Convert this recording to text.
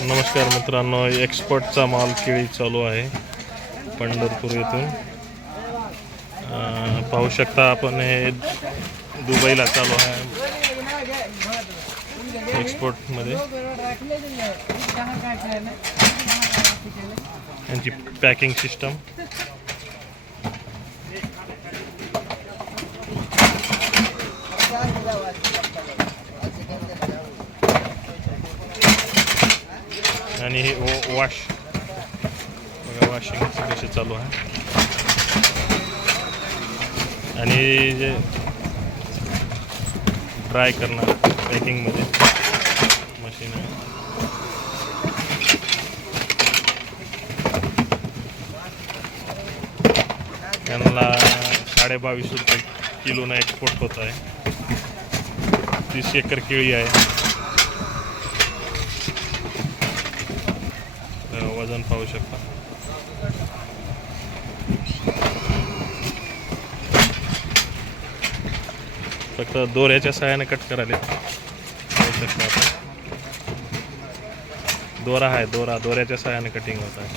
नमस्कार मित्रांनो, एक्सपोर्टचा माल केळी चालू आहे पंढरपूर येथून. पाहू शकता आपण, हे दुबईला चालू आहे एक्सपोर्टमध्ये. यांची पॅकिंग सिस्टम. आणि हे वॉश बघा, वॉशिंग कसे चालू आहे. आणि जे ड्राय करणार पॅकिंगमध्ये मशीन आहे. यांना 22.5 रुपये किलोनं एक्सपोर्ट होत आहे. 30 एकर केळी आहे. वजन पाहू शकता. फक्त दोऱ्याच्या सहाय्याने कट करायला पाहू शकता आपण. दोरा आहे, दोऱ्याच्या सहाय्याने कटिंग होत आहे.